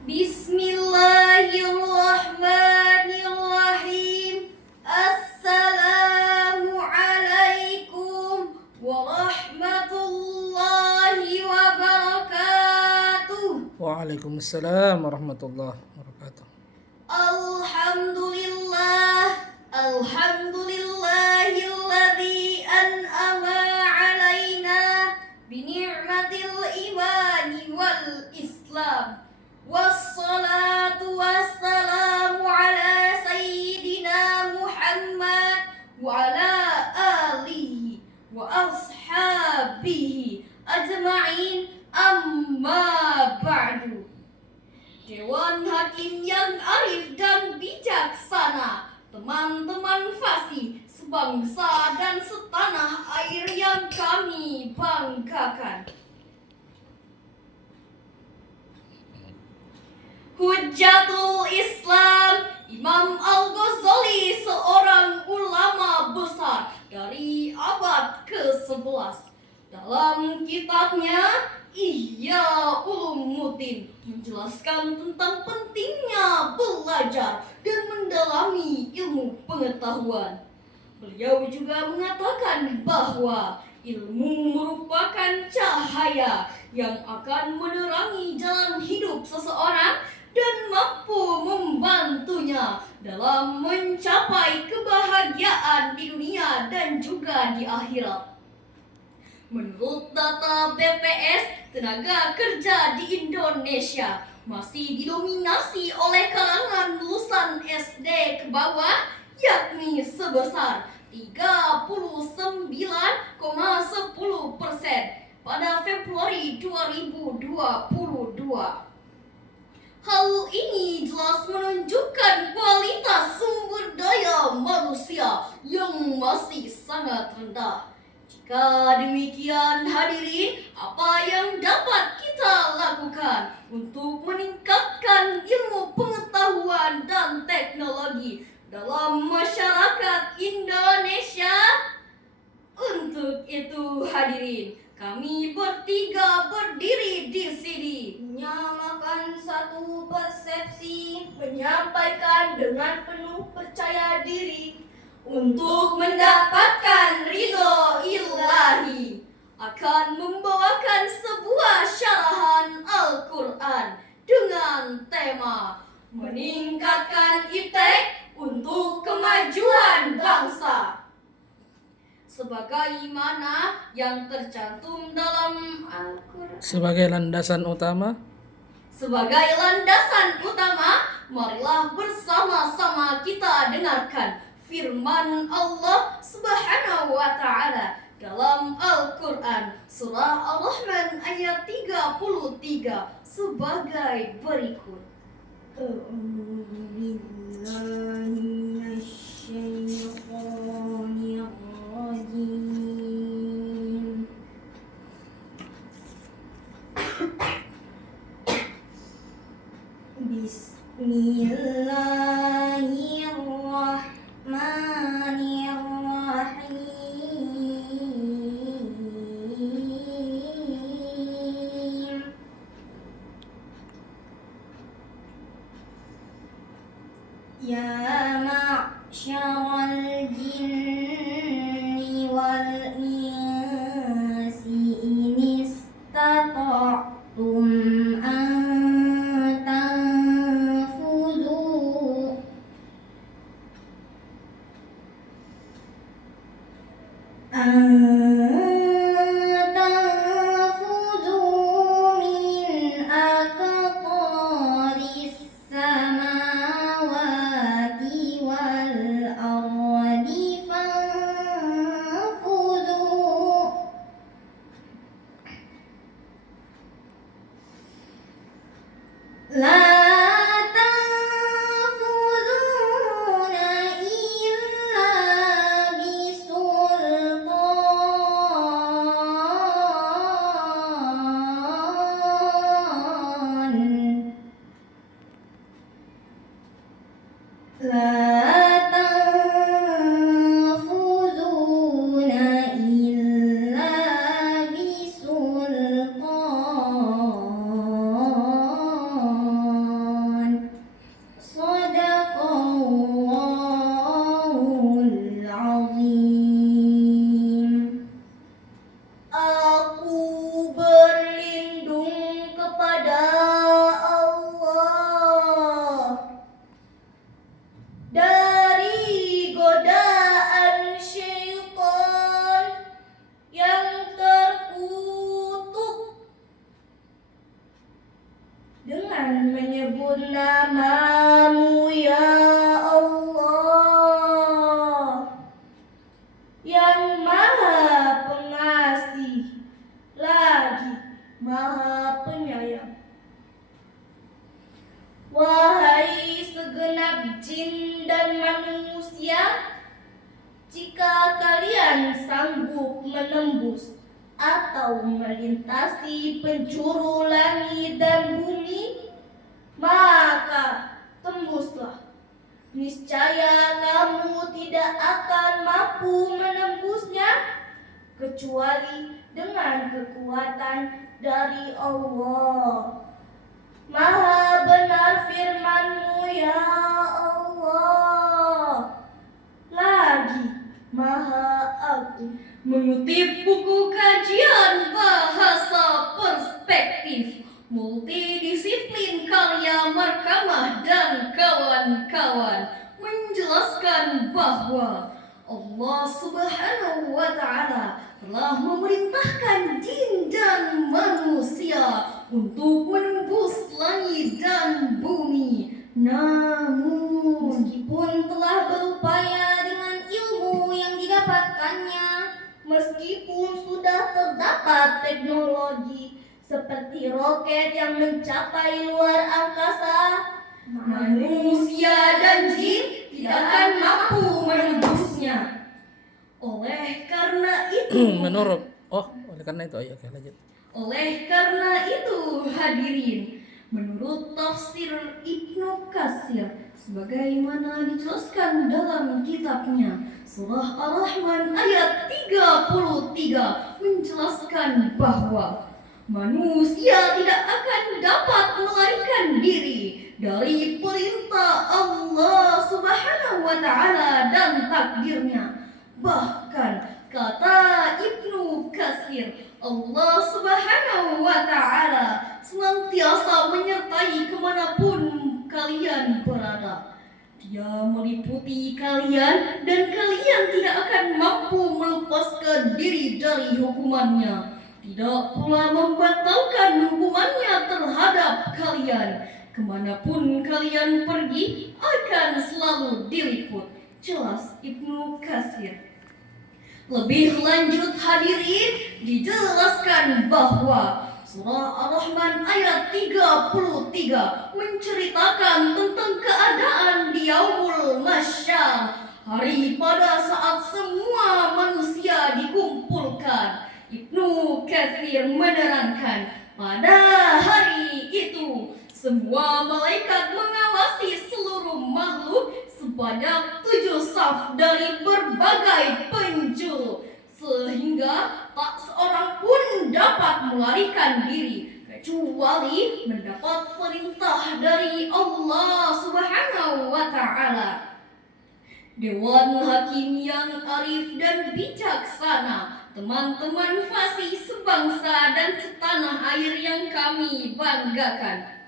Bismillahirrahmanirrahim. Assalamualaikum warahmatullahi wabarakatuh. Waalaikumsalam warahmatullahi wabarakatuh. Alhamdulillahilladzi an'ama 'alaina bi ni'matil imani wal islam. Wassalatu wassalamu ala sayyidina Muhammad wa ala alihi wa ashabihi ajma'in, amma ba'du. Dewan Hakim yang arif dan bijaksana, teman-teman fasih sebangsa dan setanah air yang kami banggakan. Hujjatul Islam Imam Al-Ghazali, seorang ulama besar dari abad ke-11, dalam kitabnya Ihya Ulumuddin menjelaskan tentang pentingnya belajar dan mendalami ilmu pengetahuan. Beliau juga mengatakan bahwa ilmu merupakan cahaya yang akan menerangi jalan hidup seseorang dan mampu membantunya dalam mencapai kebahagiaan di dunia dan juga di akhirat. Menurut data BPS, tenaga kerja di Indonesia masih didominasi oleh kalangan lulusan SD ke bawah, yakni sebesar 39,10% pada Februari 2022. Hal ini jelas menunjukkan kualitas sumber daya manusia yang masih sangat rendah. Jika demikian hadirin, apa yang dapat kita lakukan untuk meningkatkan ilmu pengetahuan dan teknologi dalam masyarakat Indonesia? Untuk itu hadirin, kami bertiga berdiri di sini menyamakan satu persepsi, menyampaikan dengan penuh percaya diri untuk mendapatkan ridho ilahi, akan membawakan sebuah syarahan Al-Quran dengan tema meningkatkan iptek untuk kemajuan bangsa, sebagaimana yang tercantum dalam Al-Quran. Sebagai landasan utama, marilah bersama-sama kita dengarkan firman Allah Subhanahu wa Ta'ala dalam Al-Quran surah Ar-Rahman ayat 33 sebagai berikut. Bismillahirrahmanirrahim. Ya ma'syaral jinni wal insi in istata'tum an tanfudhu min aqtaris samawati wal ardi fanfudhu la tanfuduna illa bisultan. La tanfuduna illa bisultan. dengan menyebut nama-Mu ya Allah, yang Maha Pengasih lagi Maha Penyayang. Wahai segenap jin dan manusia, jika kalian sanggup menembus atau melintasi penjuru langit dan bumi, maka tembuslah. Niscaya kamu tidak akan mampu menembusnya kecuali dengan kekuatan dari Allah. Maha benar firman-Mu ya Allah, lagi Maha Agung. Mengutip buku kajian bahasa perspektif multidisiplin karya Markamah dan kawan-kawan menjelaskan bahwa Allah Subhanahu wa Ta'ala telah memerintahkan jin dan manusia untuk menembus langit dan bumi. Namun, Meskipun telah berupaya dengan ilmu yang didapatkannya, meskipun sudah terdapat teknologi seperti roket yang mencapai luar angkasa, manusia dan jin tidak akan mampu menembusnya. Oleh karena itu, Oleh karena itu, ayo lanjut. Oleh karena itu, hadirin, menurut tafsir Ibnu Katsir, sebagaimana dijelaskan dalam kitabnya Surah Ar-Rahman ayat 33 menjelaskan bahwa manusia tidak akan dapat melarikan diri dari perintah Allah Subhanahu wa Ta'ala dan takdirnya. Bahkan kata Ibnu Katsir, Allah Subhanahu wa Ta'ala senantiasa menyertai kemanapun kalian berada. Dia meliputi kalian dan kalian tidak akan mampu melepaskan diri dari hukumannya. Tidak pula membatalkan hukumannya terhadap kalian. Kemanapun kalian pergi akan selalu diliput. Jelas Ibnu Katsir. Lebih lanjut hadirin, dijelaskan bahwa Surah Ar-Rahman ayat 33 menceritakan tentang keadaan di Yaumul Mahsyar, hari pada saat semua manusia dikumpulkan. Ibnu Katsir menerangkan, pada hari itu semua malaikat mengawasi seluruh makhluk sebanyak 7 saf dari berbagai penjuru, sehingga tak seorang pun dapat melarikan diri kecuali mendapat perintah dari Allah Subhanahu wa Ta'ala. Dewan Hakim yang arif dan bijaksana, teman-teman fasih sebangsa dan setanah air yang kami banggakan.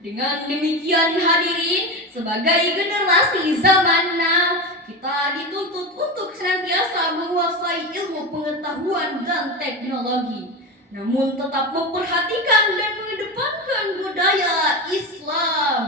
Dengan demikian hadirin, sebagai generasi zaman now, kita dituntut untuk senantiasa menguasai ilmu pengetahuan dan teknologi, namun tetap memperhatikan dan mengedepankan budaya Islam.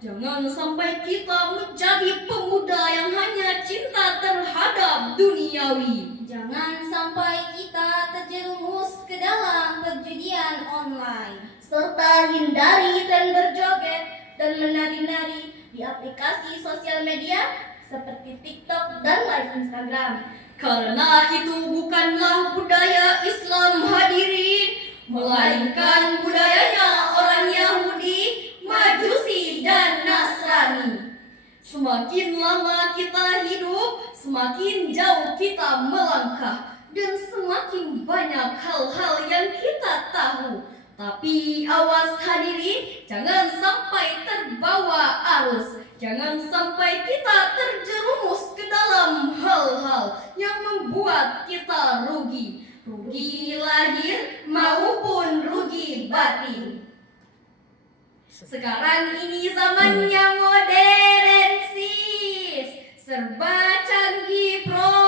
Jangan sampai kita menjadi pemuda yang hanya cinta terhadap duniawi. jangan sampai kita terjerumus ke dalam perjudian online, serta hindari tren berjoget dan menari-nari di aplikasi sosial media seperti TikTok dan live Instagram. Karena itu bukanlah budaya Islam hadirin, melainkan budayanya orang Yahudi, Majusi, dan Nasrani. Semakin lama kita hidup, semakin jauh kita melangkah, dan semakin banyak hal-hal yang kita tahu. Tapi awas hadirin, jangan sampai terbawa arus. Jangan sampai kita terjerumus ke dalam hal-hal yang membuat kita rugi. Rugi lahir maupun rugi batin. Sekarang ini zamannya modern sis, serba canggih bro,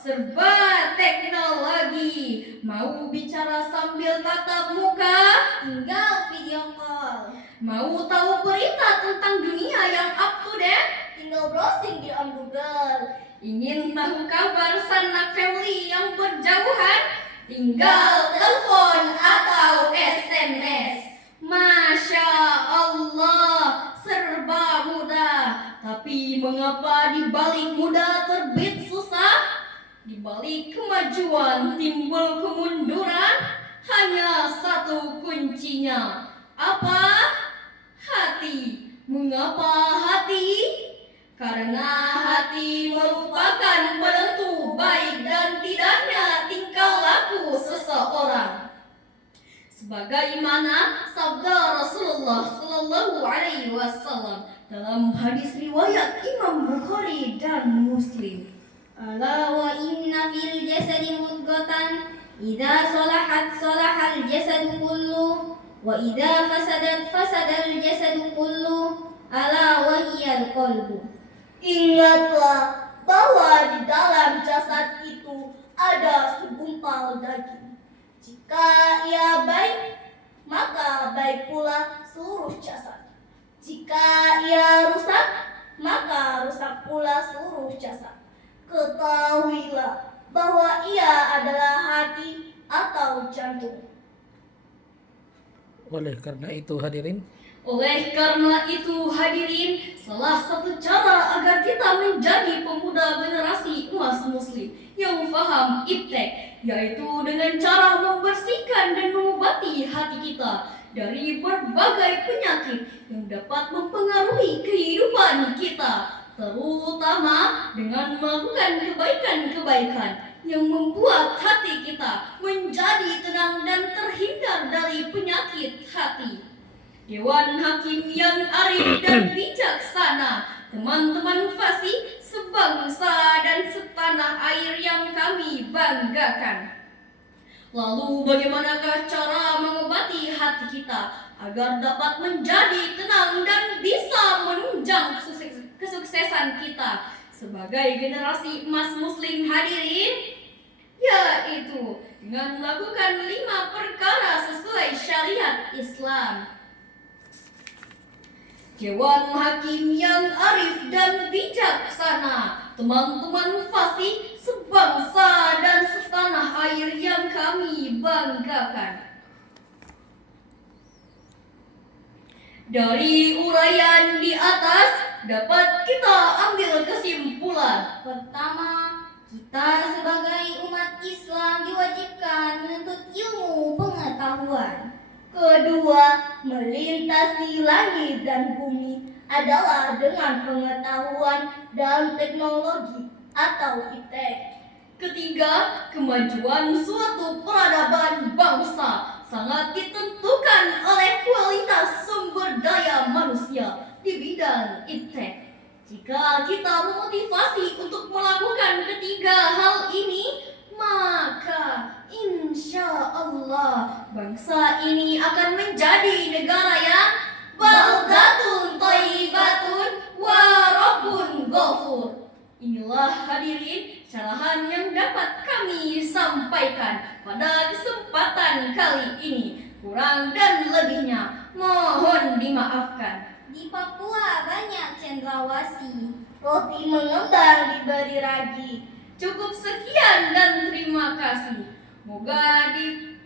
serba teknologi. Mau bicara sambil tatap muka? Tinggal video lokal. Mau tahu berita tentang dunia yang up to date? Tinggal browsing di Google. Ingin tahu kabar sanak family yang berjauhan? Tinggal telepon atau SMS. Masya Allah, serba mudah. Tapi mengapa di balik mudah terbit susah? Di balik kemajuan timbul kemunduran. Hanya satu kuncinya. Apa? Hati. Mengapa hati? Karena hati merupakan penentu baik dan tidaknya tingkah laku seseorang. Sebagaimana sabda Rasulullah Sallallahu Alaihi Wasallam dalam hadis riwayat Imam Bukhari dan Muslim. Ala wa inna fil jasadi mudghatan idza salahat salahal jasadu kullu wa idza fasadat fasadal jasadu kullu ala wa hiyal qalbu. Ingatlah bahwa di dalam jasad itu ada segumpal daging. Jika ia baik, maka baik pula seluruh jasad. Jika ia rusak, maka rusak pula seluruh jasad. Ketahuilah bahwa ia adalah hati atau jantung. Oleh karena itu hadirin, salah satu cara agar kita menjadi pemuda generasi emas muslim yang faham iptek, yaitu dengan cara membersihkan dan mengobati hati kita dari berbagai penyakit yang dapat mempengaruhi kehidupan kita, terutama dengan melakukan kebaikan-kebaikan yang membuat hati kita menjadi tenang dan terhindar dari penyakit hati. Dewan Hakim yang arif dan bijaksana, teman-teman fasih sebangsa dan setanah air yang kami banggakan. Lalu bagaimanakah cara mengobati hati kita agar dapat menjadi tenang dan bisa menunjang kesuksesan kita sebagai generasi emas muslim hadirin? Yaitu dengan melakukan 5 perkara sesuai syariat Islam. Dewan Hakim yang arif dan bijaksana, teman-teman fasih sebangsa dan setanah air yang kami banggakan. Dari uraian di atas dapat kita ambil kesimpulan. Pertama, kita sebagai umat Islam diwajibkan menuntut ilmu pengetahuan. Kedua, melintasi langit dan bumi adalah dengan pengetahuan dan teknologi atau iptek. Ketiga, kemajuan suatu peradaban bangsa sangat ditentukan oleh kualitas sumber daya manusia di bidang iptek. Jika kita memotivasi untuk melakukan ketiga hal ini, maka insya Allah bangsa ini akan menjadi negara yang baldatun thayyibatun wa rabbun ghafur. Inilah hadirin carahan yang dapat kami sampaikan pada kesempatan kali ini. Kurang dan lebihnya mohon dimaafkan. Di Papua banyak cendrawasih, roti mengembang diberi ragi. Cukup sekian dan terima kasih. Moga di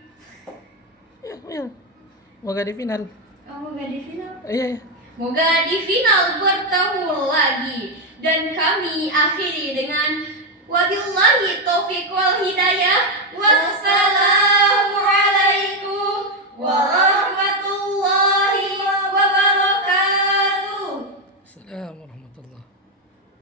moga di final. Moga di final. Iya. Moga di final bertemu lagi. Dan kami akhiri dengan wabillahi taufiq wal hidayah.